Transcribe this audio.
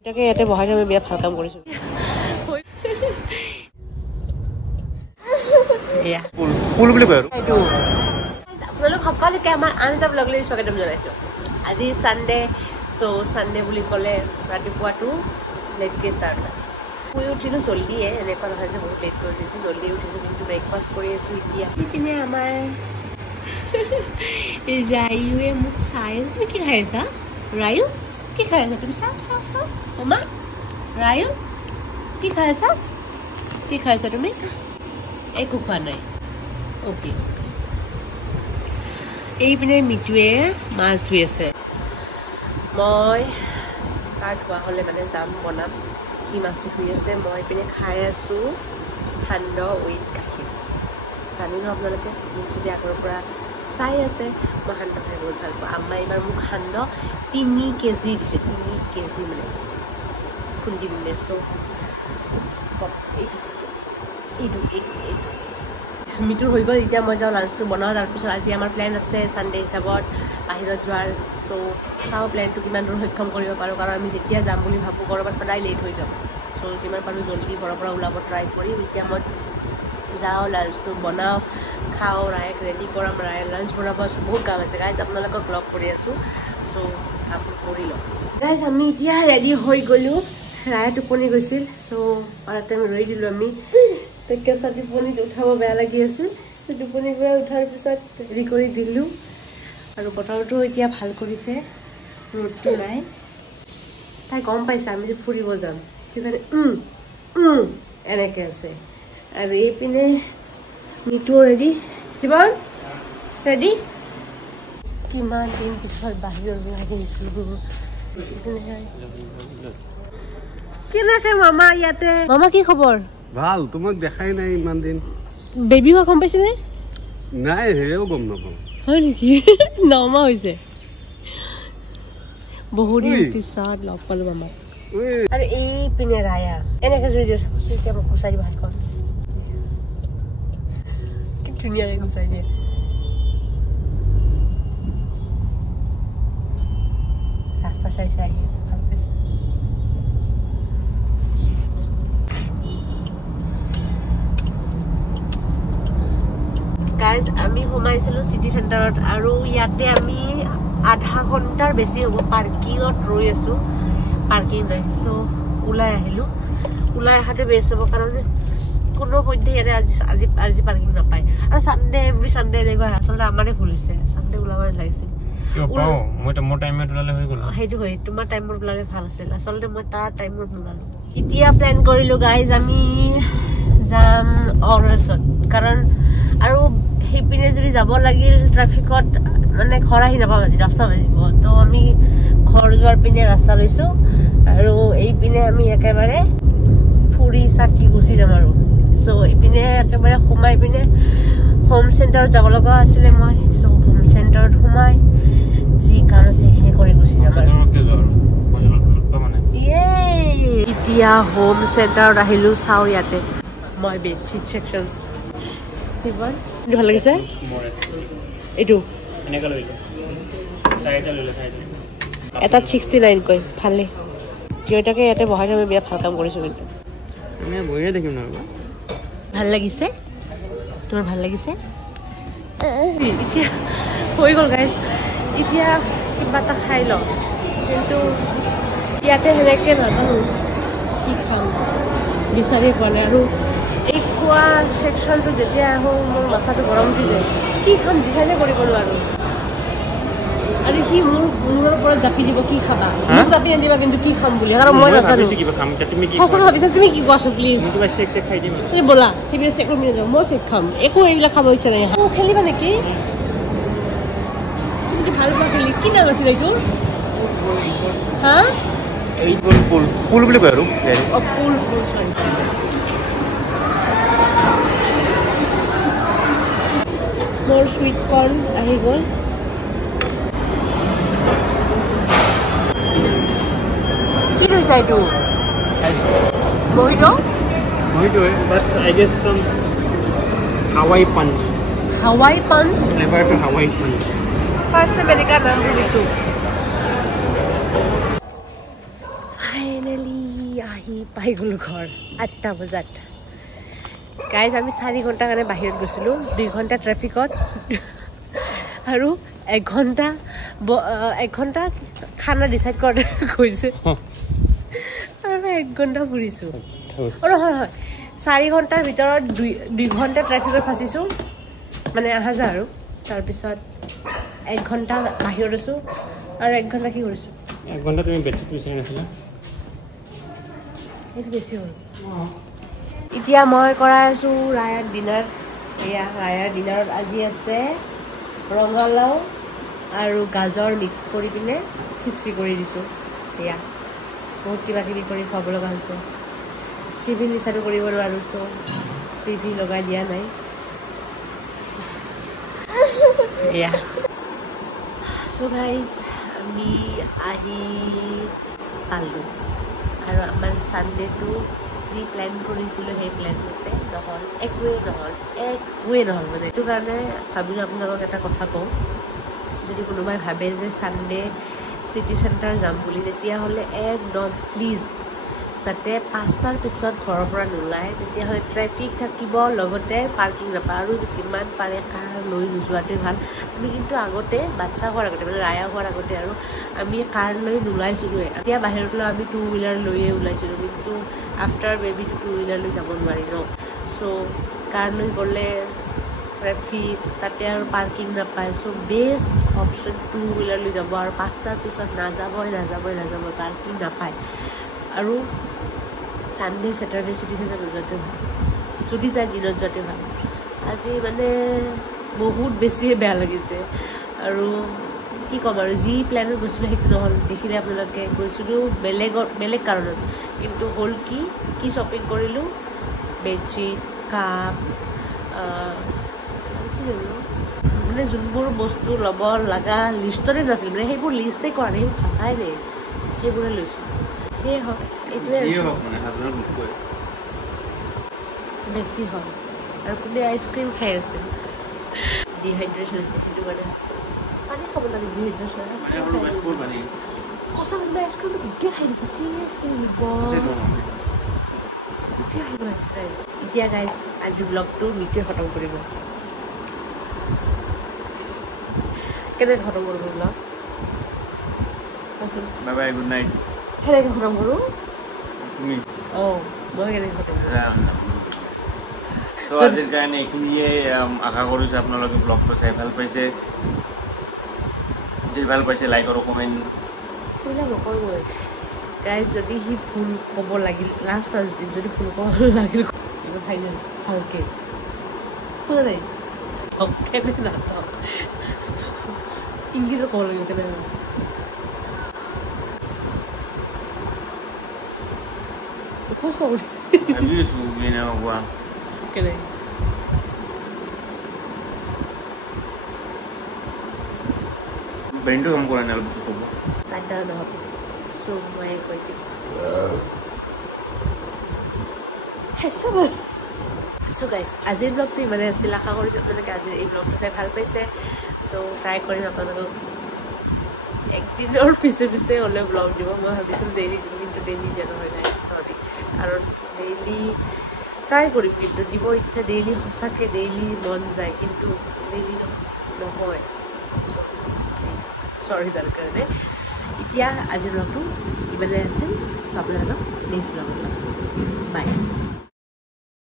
এটাকে ইয়াতে বহাই আমি বিৰাট ভাল কাম কৰিছো এয়া পুল বুলি কয় এইটো আপোনালোক সকলোকে আমাৰ আন এটা ব্লগ লৈ স্বাগতম জনাইছো আজি সানডে সো সানডে বুলি ক'লে ৰাতিপুৱাটো লেটকে ষ্টাৰ্ট হয় শুই উঠিলো জলদিয়ে এনেকুৱা নহয় যে বহুত লেট কৰি দিছো জলদি উঠিছো কিন্তু ব্ৰেকফাষ্ট কৰি আছো এতিয়া পিনে আমাৰ ৰায়ুৱে মোক চাই তুমি কি খাই আছা ৰায়ু কি খাই আছা তুমি চাও চাও চাও মামা ৰায়ু কি খাই আছা তুমি একো খোৱা নাই অ'কে এইপিনে মিতুৱে মাছ ধুই আছে মই তাৰ ধোৱা হ'লে মানে যাম বনাম কি মাছটো ধুই আছে মই পিনে খাই আছো সান্দহ উইথ গাখীৰ জানি ন আপোনালোকে মোক যদি আগৰ পৰা চাই আছে মই সান্দহ খাই বহুত ভাল পাওঁ আম্মাই এইবাৰ মোক সান্দহ 3 কেজি দিছে 3 কেজি মানে খুন্দি মানে চ' এইটো মিটুৰ হৈ গ'ল এতিয়া মই যাওঁ লাঞ্চটো বনাওঁ তাৰপিছত আজি আমাৰ প্লেন আছে ছানডে হিচাপত বাহিৰত যোৱাৰ চ' চাওঁ প্লেনটো কিমান দূৰ সক্ষম কৰিব পাৰোঁ কাৰণ আমি যেতিয়া যাম বুলি ভাবোঁ ক'ৰবাত সদায় লেট হৈ যাওঁ চ' যিমান পাৰোঁ জল্দি ঘৰৰ পৰা ওলাব ট্ৰাই কৰিম এতিয়া মই যাওঁ লাঞ্চটো বনাওঁ খাওঁ ৰায়ক ৰেডি কৰাম ৰায়ক লাঞ্চ বনাব আছোঁ বহুত কাম আছে গাইজ আপোনালোকক লগ কৰি আছোঁ চ' কামটো কৰি লওঁ গাইজ আমি এতিয়া ৰেডি হৈ গ'লোঁ ৰায়ে টোপনি গৈছিল চ' পাৰাতে আমি ৰৈ দিলোঁ আমি কেঁচা টোপনিত উঠাব বেয়া লাগি আছিল চ' টোপনিৰ পৰা উঠাৰ পিছত হেৰি কৰি দিলোঁ আৰু বতৰটো এতিয়া ভাল কৰিছে ৰ'দটো নাই তাই গম পাইছে আমি যে ফুৰিব যাম সেইটো কাৰণে এনেকৈ আছে আৰু এইপিনে মিটু ৰেডি জীৱন ৰেডি কিমান দিন পিছত বাহিৰলৈ আহিছোঁ কেনেকৈ মামা ইয়াতে মামা কি খবৰ ভাল তোমাক দেখাই নাই ইমান দিন বেবী হোৱা গম পাইছেনে নাই হেও গম নাপাওঁ হয় নেকি নমা হৈছে বহুত দিন পিছত লগ পালোঁ মামাক আৰু এইপিনে ৰায়া এনেকৈ জুই দিছোঁ এতিয়া মোক গুচাই দিব হাতখন কি ধুনীয়াকৈ গুচাই দিয়ে ৰাস্তা চাই চাই আহি আছে ভাল পাইছে গাইজ আমি সোমাইছিলোঁ চিটি চেণ্টাৰত আৰু ইয়াতে আমি আধা ঘণ্টাৰ বেছি হ'ব পাৰ্কিঙত ৰৈ আছোঁ পাৰ্কিং নাই চ' ওলাই আহিলোঁ ওলাই অহাটো বেষ্ট হ'ব কাৰণ কোনো পধ্যে ইয়াতে আজি পাৰ্কিং নাপায় আৰু চানডে এভৰি চানডে এনেকুৱা আচলতে আমাৰে ভুল হৈছে চানডে ওলাব লাগিছিল সেইটো হয় তোমাৰ টাইমত ওলালে ভাল আছিল আচলতে মই তাৰ টাইমত নোলালোঁ এতিয়া প্লেন কৰিলোঁ গাইজ আমি যাম অগ্ৰসত কাৰণ আৰু সেইপিনে যদি যাব লাগিল ট্ৰাফিকত মানে ঘৰ আহি নাপাম আজি 10টা বাজিব তো আমি ঘৰ যোৱাৰ পিনে ৰাস্তা লৈছোঁ আৰু এইপিনে আমি একেবাৰে ফুৰি চাকি গুচি যাম আৰু চ' এইপিনে একেবাৰে সোমাই পিনে হোম চেণ্টাৰত যাব লগা আছিলে মই চ' হোম চেণ্টাৰত সোমাই যি কাম আছে সেইখিনি কৰি গুচি যাম আৰু এতিয়া হোম চেণ্টাৰত আহিলোঁ চাওঁ ইয়াতে মই বেডশ্বীট ছেকশ্যন ভাল লাগিছে এইটো এটাত 69 কৈ ভালেই দুয়োটাকে ইয়াতে বহাই আমি বিৰাট ভাল কাম কৰিছোঁ কিন্তু ভাল লাগিছে তোমাৰ ভাল লাগিছে এতিয়া হৈ গ'ল গাইজ এতিয়া কিবা এটা খাই লওঁ কিন্তু ইয়াতে সেনেকৈ নাজানো কি খাম বিচাৰি পোৱা নাই আৰু এই খোৱা ছেকশ্যনটো যেতিয়া আহোঁ মোৰ মাথাটো গৰম উঠি যায় কি খাম ডিচাইডে কৰিব নোৱাৰোঁ আৰু সি মোৰ মূৰৰ ওপৰত জাপি দিব কি খাবা মোক জাপি আনিবা কিন্তু কি খাম বুলি কাৰণ মই নাজানো সঁচা ভাবিছা তুমি কি কোৱাচোন প্লিজ তুমি ব'লা সেইবিলাক চেক কৰি যাওঁ মই চেক খাম একো এইবিলাক খাব ইচ্ছা নাই খেলিবা নেকি তুমি ভাল পোৱা খেলি কি নাম আছিলে এইটোৰ হা পুল বুলি কয় আৰু পুল চৰি মোৰ সুইট কৰ্ণ আহি গ'ল কি লৈছা এইটো মহিটো but I guess some Hawaii punch Hawaii punch flavor to Hawaii punch first American নাম দিছো ফাইনেলি আহি পাই গ'লো ঘৰ 8টা বজাত গাইজ আমি 4 ঘণ্টাৰ কাৰণে বাহিৰত গৈছিলোঁ 2 ঘণ্টা ট্ৰেফিকত আৰু 1 ঘণ্টা খানা ডিচাইড কৰোঁতে গৈছে আৰু 1 ঘণ্টা ফুৰিছোঁ নহয় 4 ঘণ্টাৰ ভিতৰত 2 ঘণ্টা ট্ৰেফিকত ফাঁচিছোঁ মানে অহা যোৱা আৰু তাৰপিছত 1 ঘণ্টা বাহিৰত আছোঁ আৰু 1 ঘণ্টা কি কৰিছোঁ 1 ঘণ্টা তুমি বেডশ্বীট বিচাৰি নাছিলা সেইটো বেছি হ'ল এতিয়া মই কৰাই আছোঁ ৰায়াৰ ডিনাৰ এয়া ৰায়াৰ ডিনাৰত আজি আছে ৰঙালাও আৰু গাজৰ মিক্স কৰি পিনে খিচৰি কৰি দিছোঁ এয়া বহুত কিবা কিবি কৰি খুৱাব লগা হৈছে টিফিন বিচাৰো কৰিব নোৱাৰোঁ চ' টিভি লগাই দিয়া নাই এয়া চ' গাইজ আমি আহি পালোঁ আৰু আমাৰ ছানডেটো যি প্লেন কৰিছিলোঁ সেই প্লেনমতে নহ'ল একোৱেই নহ'ল মানে সেইটো কাৰণে ভাবিলোঁ আপোনালোকক এটা কথা কওঁ যদি কোনোবাই ভাবে যে ছানডে চিটি চেণ্টাৰ যাম বুলি তেতিয়াহ'লে একদম প্লিজ যাতে 5টাৰ পিছত ঘৰৰ পৰা নোলায় তেতিয়াহ'লে ট্ৰেফিক থাকিব লগতে পাৰ্কিং নাপায় আৰু যিমান পাৰে কাৰ লৈ নোযোৱাটোৱে ভাল আমি কিন্তু আগতে বাচ্চা হোৱাৰ আগতে মানে ৰায়া হোৱাৰ আগতে আৰু আমি কাৰ লৈ নোলাইছিলোঁ এতিয়া বাহিৰলৈ আমি 2 হুইলাৰ লৈয়ে ওলাইছিলোঁ কিন্তু আফটাৰ বেবিটো 2 হুইলাৰ লৈ যাব নোৱাৰি ন চ' কাৰ লৈ গ'লে ট্ৰেফিক তাতে আৰু পাৰ্কিং নাপায় চ' বেষ্ট অপশ্যন 2 হুইলাৰ লৈ যাব আৰু 5টাৰ পিছত নাযাবই পাৰ্কিং নাপায় আৰু ছানডে ছেটাৰডে চিটি চেণ্টাৰ নোযোৱাতে ভাল যদি যায় দিনত যোৱাতে ভাল আজি মানে বহুত বেছিয়ে বেয়া লাগিছে আৰু কি ক'ম আৰু যি প্লেনত গৈছিলোঁ সেইটো নহ'ল দেখিলে আপোনালোকে গৈছিলোঁ বেলেগ কাৰণত কিন্তু হ'ল কি শ্বপিং কৰিলোঁ বেডশ্বীট কাপ মানে যোনবোৰ বস্তু ল'ব লগা লিষ্টতে নাছিল মানে সেইবোৰ লিষ্টেই কৰা নাই সেইবোৰ ভাবাই নাই সেইবোৰে লৈছোঁ যিয়ে হওক এইটোৱে বেছি হ'ল আৰু কোনে আইচক্ৰীম খাই আছে ডিহাইড্ৰেশ্যন হৈছে সেইটো কাৰণে পানী খাব লাগে ডিহাইড্ৰেশ্যন সঁচা কোনোবাই আইচক্ৰীমটো গোটেই খাই দিছে চিৰিয়াছলি গোটেই খাই পেলাইছে এতিয়া গাইজ আজি ব্লগটো মিটুৱে খতম কৰিব কেনেকৈ খতম কৰিব ব্লগ কচোন বাই বাই গুড নাইট কেনেকৈ খতম কৰোঁ তুমি মই কেনেকৈ খতম তো আজিৰ কাৰণে এইখিনিয়ে আশা কৰিছোঁ আপোনালোকে ব্লগটো চাই ভাল পাইছে যদি ভাল পাইছে লাইক আৰু কমেণ্ট সেইবিলাক নকৰোঁগৈ গাইজ যদি সি ভুল ক'ব লাগিল লাষ্ট দিন যদি ভুল ক'ব লাগিল ফাইনেল ভালকৈ শুনা নাই কেনে নাথাক ইংগিতত ক'ব লাগিব কেনেকৈ কষ্ট কৰি ভাবি আছোঁ কেনেকুৱা কেনে ব্ৰেইনটো কাম কৰা নাই অলপ বস্তু ক'ব তাইৰ নহ'ব চ' মই কৈ দিম চ' গাইজ আজিৰ ব্লগটো ইমানে আছিল আশা কৰিছোঁ আপোনালোকে আজিৰ এই ব্লগটো চাই ভাল পাইছে চ' ট্ৰাই কৰিম আপোনালোকক একদিনৰ পিছে হ'লে ব্লগ দিব মই ভাবিছিলোঁ ডেইলি দিম কিন্তু ডেইলি দিয়া নহয় গাইজ চৰি কাৰণ ডেইলি ট্ৰাই কৰিম কিন্তু দিব ইচ্ছা ডেইলি সঁচাকৈ ডেইলি মন যায় কিন্তু ডেইলি নহয় চৰি তাৰ কাৰণে এতিয়া আজিৰ ব্লগটো ইমানে আছিল আপোনালোকক নেক্সট ব্লগত বাই